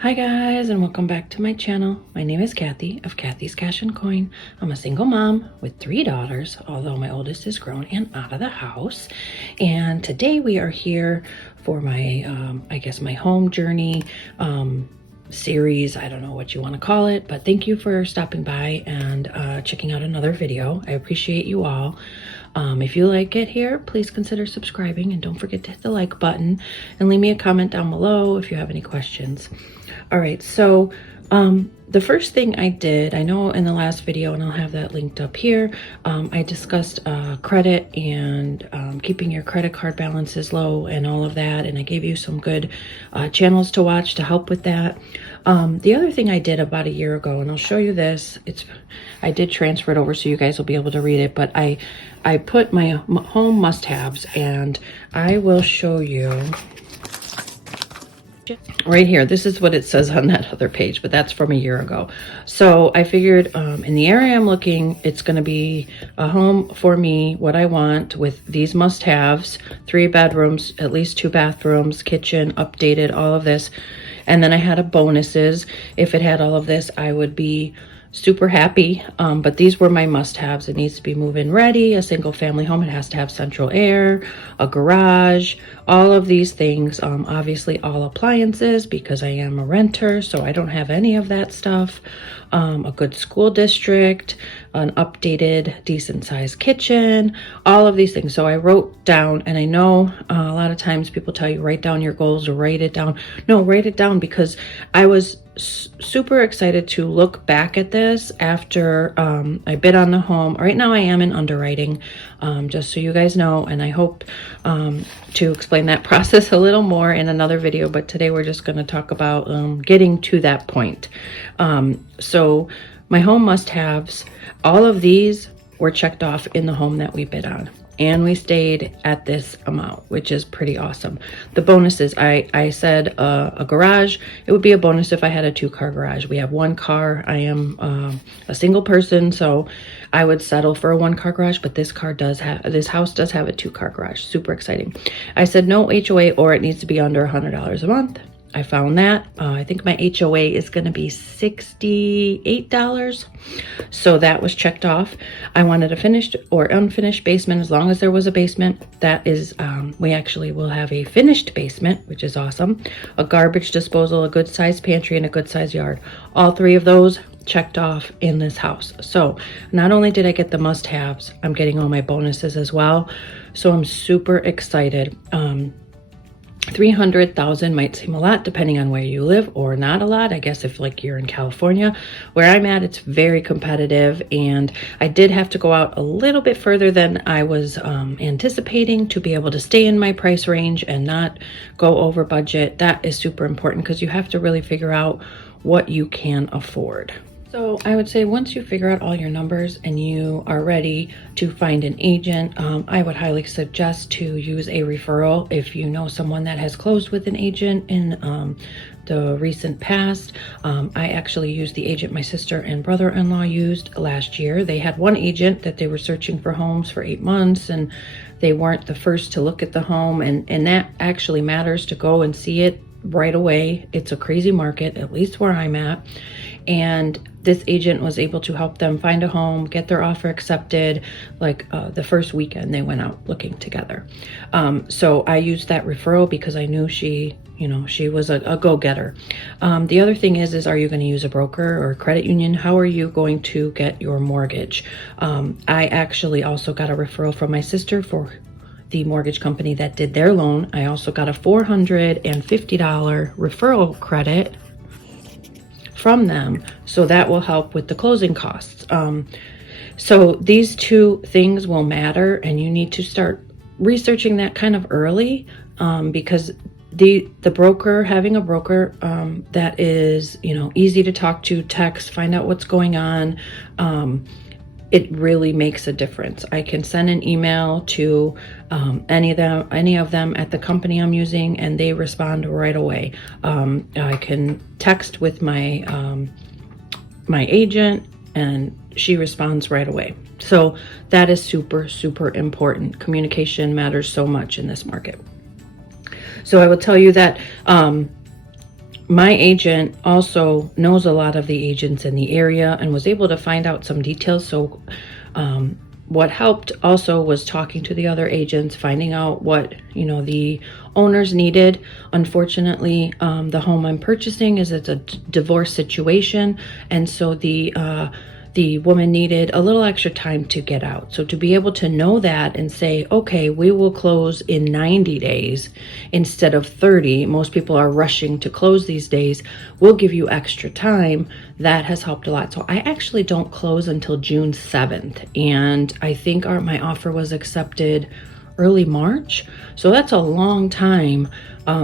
Hi guys, and welcome back to my channel. My name is Cathy of Cathy's Cash and Coin. I'm a single mom with 3 daughters, although my oldest is grown and out of the house. And today we are here for my, I guess my home journey series. I don't know what you want to call it, but thank you for stopping by and checking out another video. I appreciate you all. If you like it here, please consider subscribing and don't forget to hit the like button and leave me a comment down below if you have any questions. All right, so the first thing I did, I know in the last video, and I'll have that linked up here, I discussed credit and keeping your credit card balances low and all of that, and I gave you some good channels to watch to help with that. The other thing I did about a year ago, and I'll show you this, I did transfer it over so you guys will be able to read it, but I put my home must-haves, and I will show you right here. This is what it says on that other page, but that's from a year ago. So I figured in the area I'm looking, it's going to be a home for me, what I want, with these must-haves: 3 bedrooms, at least 2 bathrooms, kitchen, updated, all of this. And then I had a bonuses. If it had all of this, I would be super happy. But these were my must-haves. It needs to be move-in ready, a single family home. It has to have central air, a garage, all of these things. Obviously all appliances, because I am a renter, so I don't have any of that stuff. A good school district, an updated decent sized kitchen, all of these things. So I wrote down, and I know a lot of times people tell you write down your goals or write it down. No, write it down, because I was super excited to look back at this after I bid on the home. Right now I am in underwriting, just so you guys know, and I hope to explain that process a little more in another video, but today we're just going to talk about getting to that point. So my home must-haves, all of these were checked off in the home that we bid on, and we stayed at this amount, which is pretty awesome. The bonuses, I said a garage. It would be a bonus if I had a 2-car garage. We have 1 car. I am a single person, so I would settle for a 1-car garage, but this house does have a 2-car garage. Super exciting. I said no HOA, or it needs to be under $100 a month. I found that. I think my HOA is going to be $68. So that was checked off. I wanted a finished or unfinished basement, as long as there was a basement. That is, we actually will have a finished basement, which is awesome. A garbage disposal, a good sized pantry, and a good sized yard. All 3 of those checked off in this house. So not only did I get the must-haves, I'm getting all my bonuses as well. So I'm super excited. 300,000 might seem a lot depending on where you live, or not a lot. I guess if like you're in California, where I'm at, it's very competitive, and I did have to go out a little bit further than I was anticipating to be able to stay in my price range and not go over budget. That is super important, because you have to really figure out what you can afford. So I would say once you figure out all your numbers and you are ready to find an agent, I would highly suggest to use a referral if you know someone that has closed with an agent in the recent past. I actually used the agent my sister and brother-in-law used last year. They had one agent that they were searching for homes for 8 months, and they weren't the first to look at the home, and that actually matters, to go and see it right away. It's a crazy market, at least where I'm at. And this agent was able to help them find a home, get their offer accepted, like the first weekend they went out looking together. So I used that referral because I knew she was a go-getter. The other thing is are you going to use a broker or a credit union? How are you going to get your mortgage? I actually also got a referral from my sister for the mortgage company that did their loan. I also got a $450 referral credit from them, so that will help with the closing costs. So these 2 things will matter, and you need to start researching that kind of early, because the broker, having a broker that is easy to talk to, text, find out what's going on, it really makes a difference. I can send an email to any of them at the company I'm using, and they respond right away. I can text with my my agent, and she responds right away. So that is super, super important. Communication matters so much in this market. So I will tell you that my agent also knows a lot of the agents in the area and was able to find out some details. So what helped also was talking to the other agents, finding out what, you know, the owners needed. Unfortunately, the home I'm purchasing is it's a divorce situation, and so the woman needed a little extra time to get out. So to be able to know that and say, okay, we will close in 90 days instead of 30. Most people are rushing to close these days. We'll give you extra time. That has helped a lot. So I actually don't close until June 7th. And I think my offer was accepted early March. So that's a long time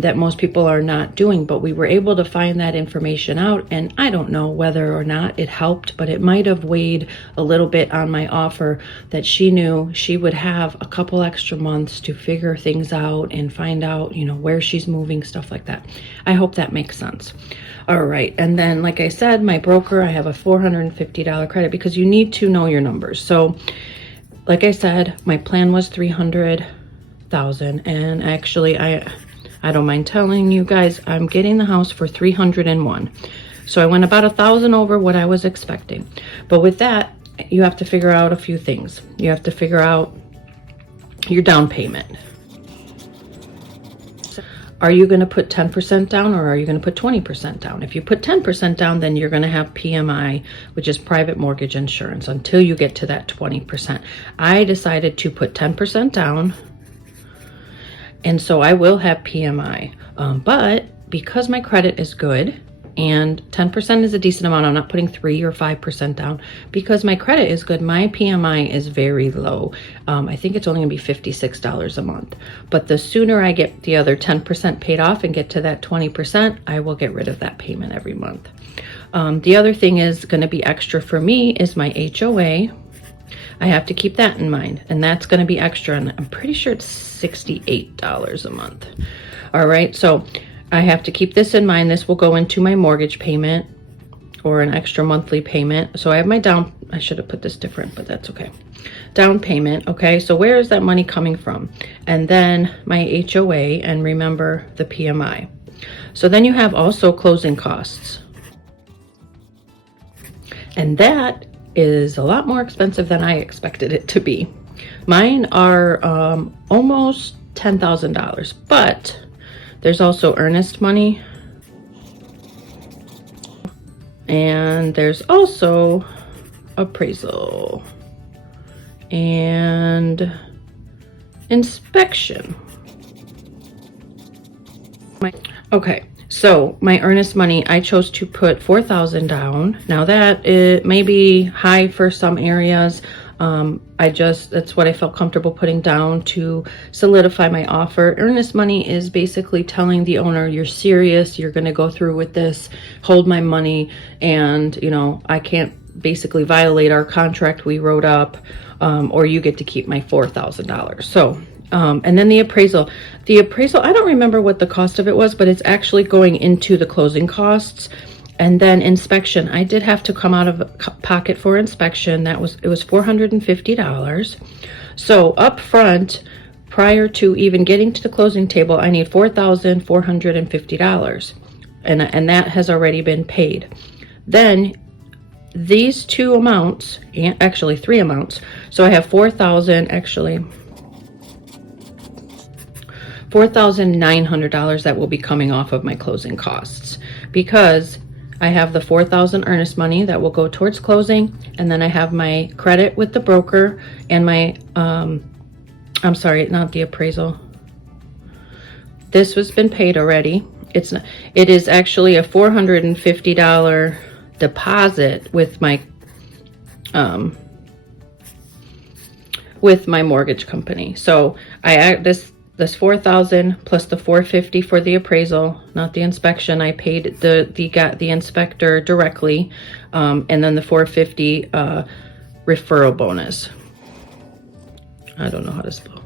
that most people are not doing, but we were able to find that information out. And I don't know whether or not it helped, but it might have weighed a little bit on my offer that she knew she would have a couple extra months to figure things out and find out, you know, where she's moving, stuff like that. I hope that makes sense. All right. And then, like I said, my broker, I have a $450 credit because you need to know your numbers. So like I said, my plan was 300,000, and actually I don't mind telling you guys, I'm getting the house for 301. So I went about 1,000 over what I was expecting. But with that, you have to figure out a few things. You have to figure out your down payment. Are you going to put 10% down, or are you going to put 20% down? If you put 10% down, then you're going to have PMI, which is private mortgage insurance, until you get to that 20%. I decided to put 10% down, and so I will have PMI. But because my credit is good, and 10% is a decent amount, I'm not putting 3 or 5% down. Because my credit is good, my PMI is very low. I think it's only gonna be $56 a month. But the sooner I get the other 10% paid off and get to that 20%, I will get rid of that payment every month. The other thing is gonna be extra for me is my HOA. I have to keep that in mind, and that's going to be extra, and I'm pretty sure it's $68 a month. All right, so I have to keep this in mind. This will go into my mortgage payment or an extra monthly payment. So I have my down, I should have put this different, but that's okay. Down payment, okay, so where is that money coming from? And then my HOA, and remember the PMI. So then you have also closing costs. And that is a lot more expensive than I expected it to be. Mine are almost $10,000, but there's also Earnest Money, and there's also Appraisal and inspection. Okay, so my Earnest Money, I chose to put $4,000 down. Now that it may be high for some areas. That's what I felt comfortable putting down to solidify my offer. Earnest Money is basically telling the owner, you're serious, you're going to go through with this, hold my money, and, you know, I can't basically violate our contract we wrote up, or you get to keep my $4,000. So, and then the appraisal, I don't remember what the cost of it was, but it's actually going into the closing costs. And then inspection, I did have to come out of pocket for inspection. It was $450. So up front, prior to even getting to the closing table, I need $4,450. And that has already been paid. Then these two amounts, actually 3 amounts. So I have $4,900 that will be coming off of my closing costs, because I have the $4,000 Earnest Money that will go towards closing, and then I have my credit with the broker and my, I'm sorry, not the appraisal. This has been paid already. It is actually a $450 deposit with my mortgage company. So this $4,000 plus the $450 for the appraisal, not the inspection. I paid the inspector directly, and then the $450 referral bonus. I don't know how to spell.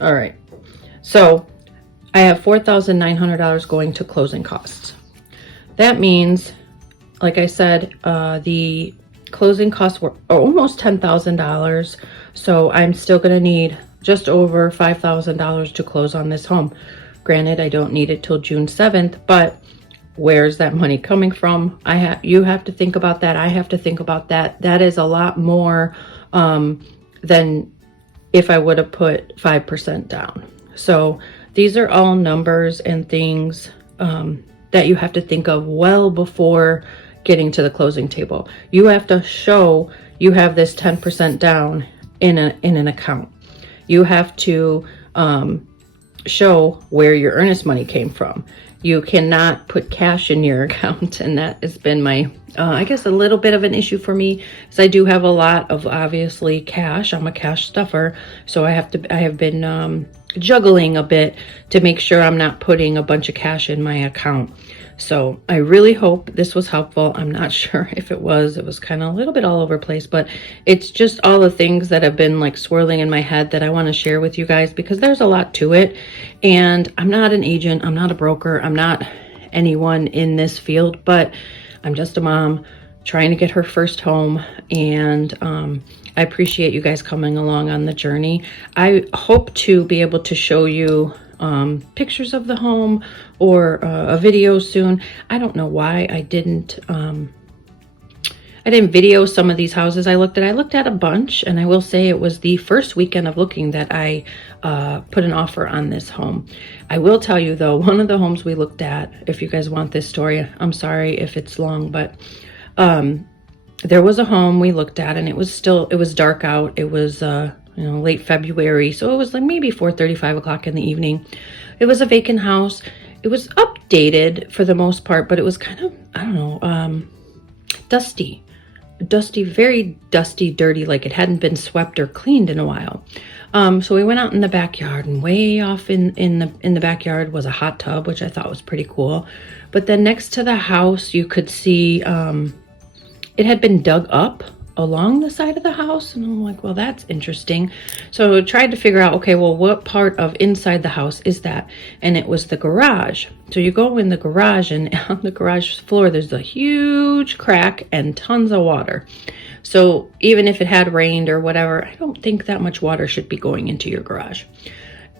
All right, so I have $4,900 going to closing costs. That means, like I said, the closing costs were almost $10,000. So I'm still going to need just over $5,000 to close on this home. Granted, I don't need it till June 7th, but where's that money coming from? You have to think about that. I have to think about that. That is a lot more than if I would have put 5% down. So these are all numbers and things that you have to think of well before getting to the closing table. You have to show you have this 10% down in an account. You have to show where your earnest money came from. You cannot put cash in your account, and that has been my I guess a little bit of an issue for me, because I do have a lot of obviously cash. I'm a cash stuffer, so I have been juggling a bit to make sure I'm not putting a bunch of cash in my account. So I really hope this was helpful. I'm not sure if it was. It was kind of a little bit all over the place, but it's just all the things that have been like swirling in my head that I want to share with you guys, because there's a lot to it. And I'm not an agent. I'm not a broker. I'm not anyone in this field, but I'm just a mom trying to get her first home. And I appreciate you guys coming along on the journey. I hope to be able to show you pictures of the home or a video soon. I don't know why I didn't video some of these houses I looked at. I looked at a bunch, and I will say it was the first weekend of looking that I put an offer on this home. I will tell you though, one of the homes we looked at, if you guys want this story, I'm sorry if it's long, but there was a home we looked at, and it was dark out. It was late February, so it was like maybe 4:30, 5 o'clock in the evening. It was a vacant house. It was updated for the most part, but it was kind of, I don't know, dusty, very dusty, dirty, like it hadn't been swept or cleaned in a while. So we went out in the backyard, and way off in the backyard was a hot tub, which I thought was pretty cool. But then next to the house, you could see it had been dug up along the side of the house, and I'm like, well, that's interesting. So I tried to figure out, okay, well, what part of inside the house is that? And it was the garage. So you go in the garage, and on the garage floor there's a huge crack and tons of water. So even if it had rained or whatever, I don't think that much water should be going into your garage.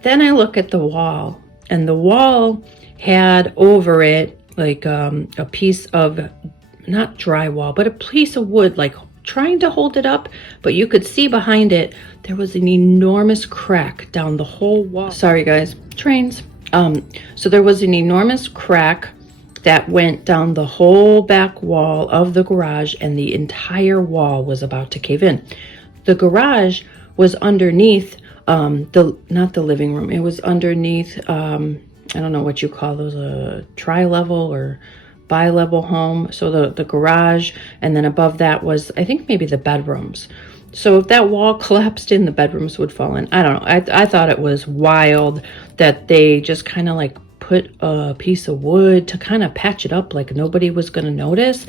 Then I look at the wall, and the wall had over it like a piece of, not drywall, but a piece of wood, like trying to hold it up, but you could see behind it there was an enormous crack down the whole wall. Sorry guys, trains. So there was an enormous crack that went down the whole back wall of the garage, and the entire wall was about to cave in. The garage was underneath not the living room. It was underneath I don't know what you call those, a tri-level or bi-level home. So the garage, and then above that was, I think, maybe the bedrooms. So if that wall collapsed in, the bedrooms would fall in. I don't know. I thought it was wild that they just kind of like put a piece of wood to kind of patch it up, like nobody was going to notice.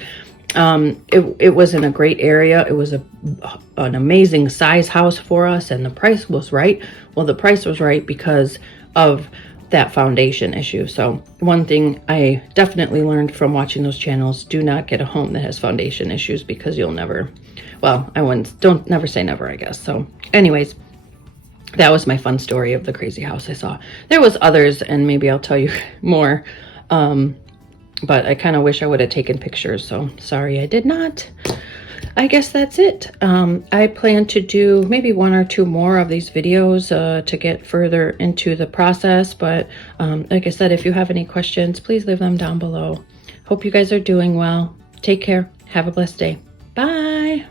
It was in a great area. It was an amazing size house for us, and the price was right. Well, the price was right because of that foundation issue. So one thing I definitely learned from watching those channels: do not get a home that has foundation issues, because you'll never, well, never say never, I guess. So anyways, that was my fun story of the crazy house I saw. There was others, and maybe I'll tell you more, but I kind of wish I would have taken pictures, so sorry I did not. I guess that's it. I plan to do maybe 1 or 2 more of these videos to get further into the process. But like I said, if you have any questions, please leave them down below. Hope you guys are doing well. Take care. Have a blessed day. Bye.